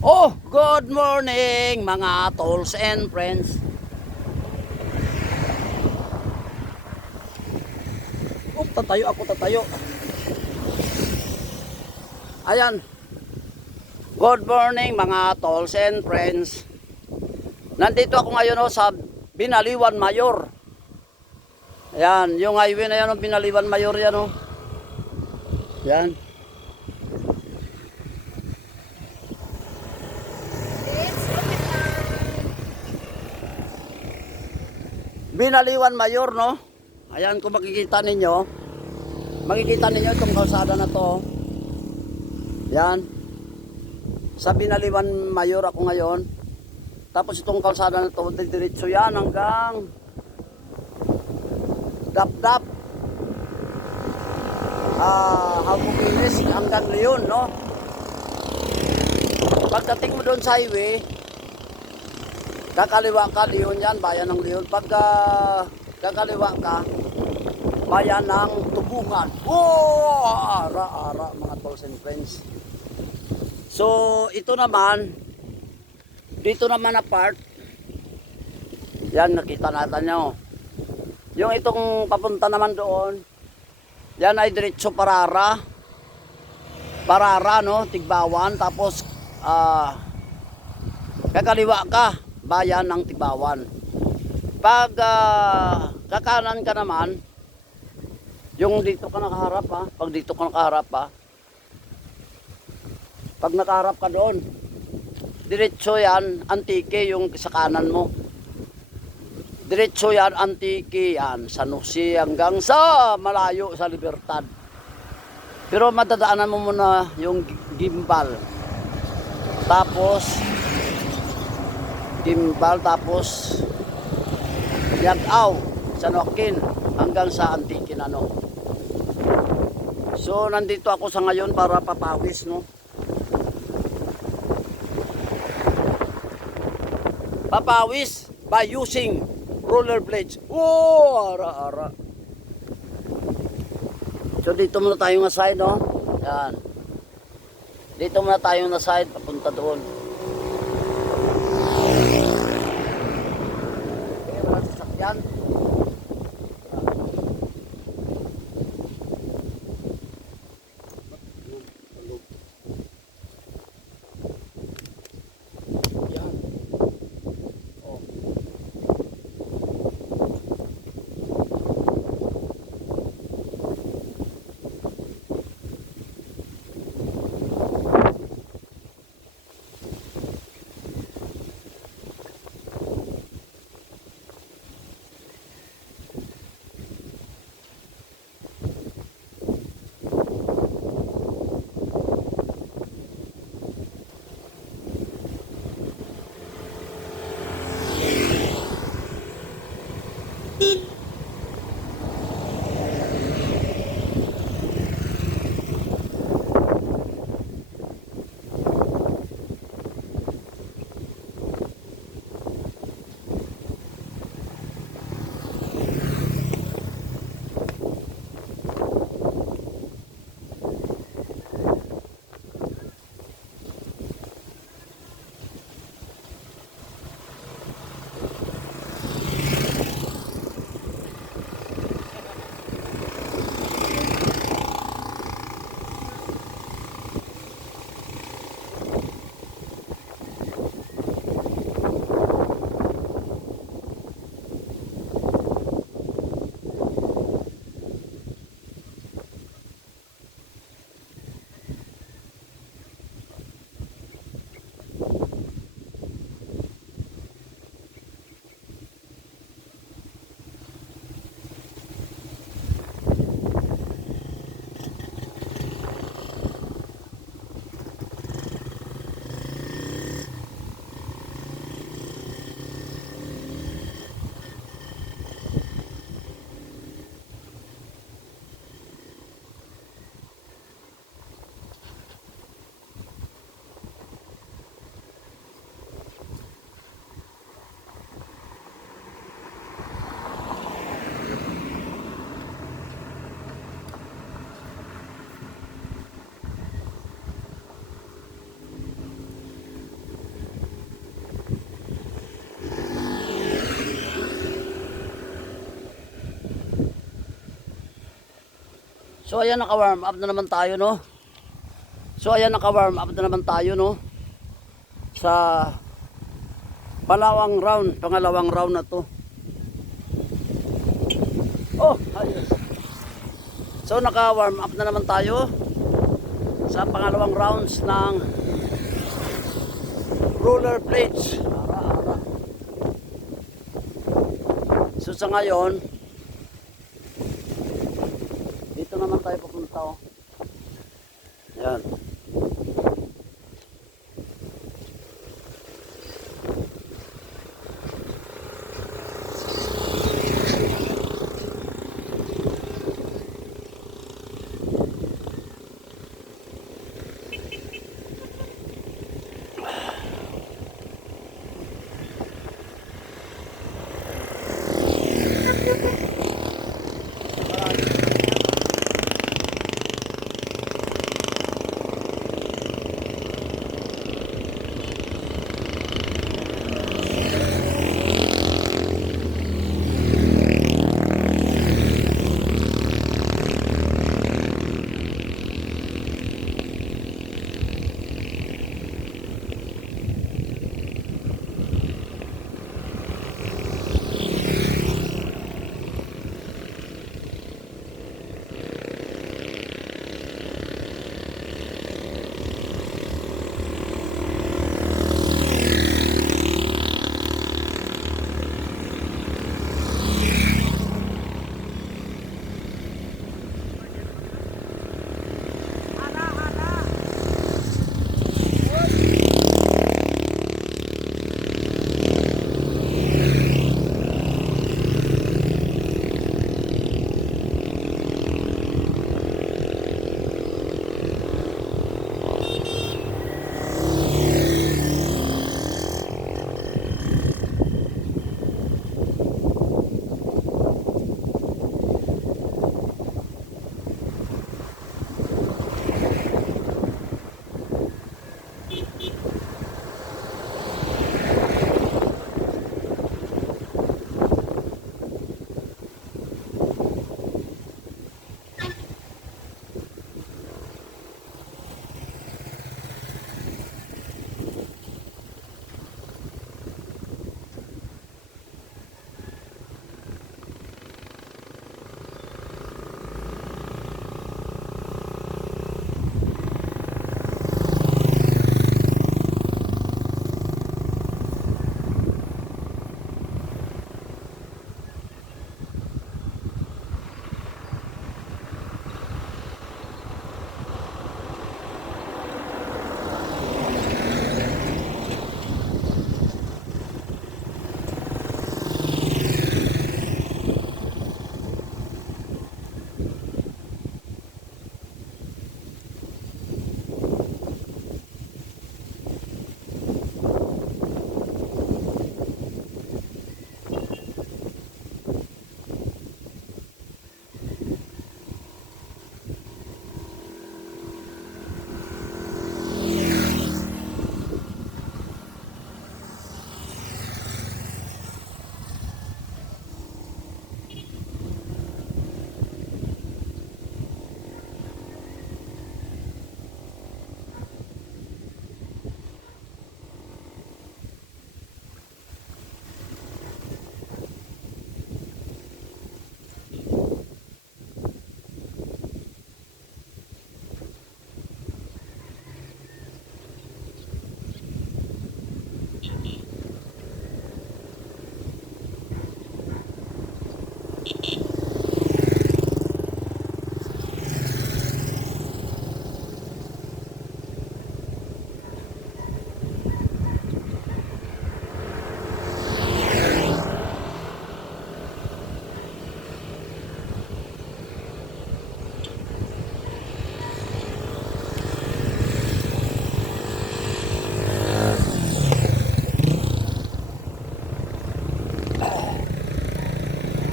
Oh, good morning mga tolls and friends. Oh, tatayo. Ayan. Good morning mga tolls and friends. Nandito ako ngayon sa Binaliwan Mayor. Ayan, yung highway na yan, Binaliwan Mayor yan oh. Yan. Binaliwan Mayor, no? Ayan, kung makikita ninyo itong kalsada na to. Yan. Sa Binaliwan Mayor ako ngayon. Tapos itong kalsada na to, diretso yan hanggang Dapdap. Hagupilis hanggang Leon, no? Pagdating mo doon sa highway, kakaliwa ka, Leon yan, bayan ng Leon. Pagka kakaliwa ka, bayan ng Tubungan. Oh, ara mga tolls and friends. So, ito naman, dito naman na part, yan, nakita natin nyo. Yung itong papunta naman doon, yan ay diretso Parara, no, Tigbawan. Tapos, kakaliwa ka, bayan ng Tigbawan. Pag kakanan ka naman, yung dito ka nakaharap ha, pag dito ka nakaharap ha, pag nakaharap ka doon, diretso yan, Antique yung sa kanan mo. Diretso yan, Antique yan, San Jose hanggang sa malayo sa Libertad. Pero madadaanan mo muna yung Gimbal. Tapos Yagaw, San Joaquin hanggang sa Antique na no. So nandito ako sa ngayon para papawis no. Papawis by using rollerblades. Oh, ara. So dito muna tayo nga side no. Yan. Dito muna tayo na side papunta doon. Okay, wala sasakyan. So ayan, naka-warm up na naman tayo, no? So ayan, naka-warm up na naman tayo, no? Sa pangalawang round na to. Oh, ayos. So naka-warm up na naman tayo sa pangalawang rounds ng roller blades. Ara-ara. So sa ngayon, dito naman tayo papunta, oh. Yan.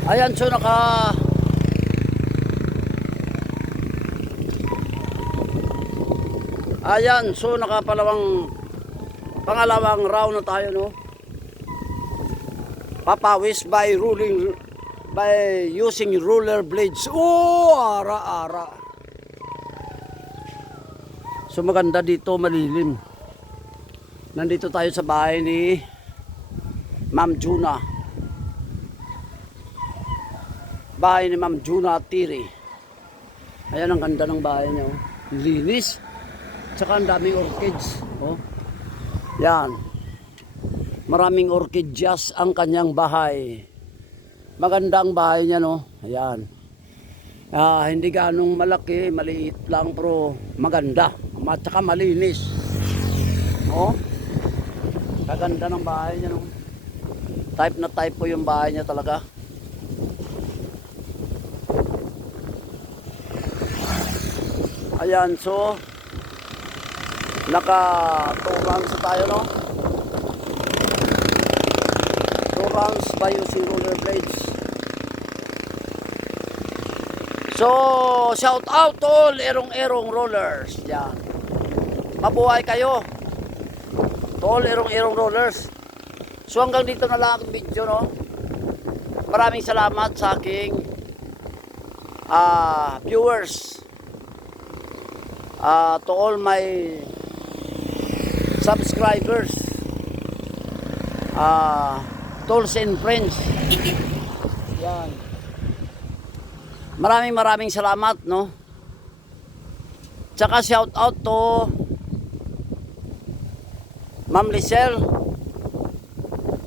Ayan, so pangalawang round na tayo, no? Papawis by using roller blades. Oh, ara-ara. So maganda dito, malilim. Nandito tayo sa bahay ni Ma'am Juna. Bahay ni Ma'am Juna Tiri. Ayan ang ganda ng bahay niya. Oh. Linis. Tsaka ang daming orchids. Oh. Yan. Maraming orchids ang kanyang bahay. Maganda ang bahay niya, no? Ayan. Hindi ganong malaki, maliit lang, pero maganda. At saka malinis. Oh. Kaganda ng bahay niya, no? Type na type po yung bahay niya talaga. Ayan, so naka 2 rounds tayo, no? 2 rounds by using roller blades. So, shout out to all erong-erong rollers. Yan. Mabuhay kayo. To all erong-erong rollers. So, hanggang dito na lang ang video, no? Maraming salamat sa aking viewers. To all my subscribers, tools and friends. Yan. Maraming salamat, no? Tsaka shout out to Ma'am Lisel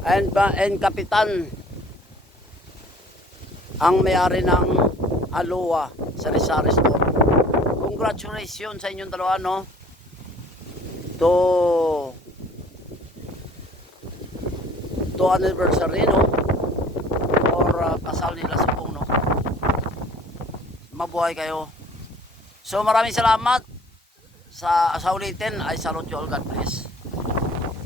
and Kapitan, ang may-ari ng Aloha Sari-Sari Store. Congratulations sa inyong dalawa, no? To anniversary, no? Or kasal nila si Pong, no? Mabuhay kayo. So maraming salamat. Sa ulitin, I salute you all. God bless.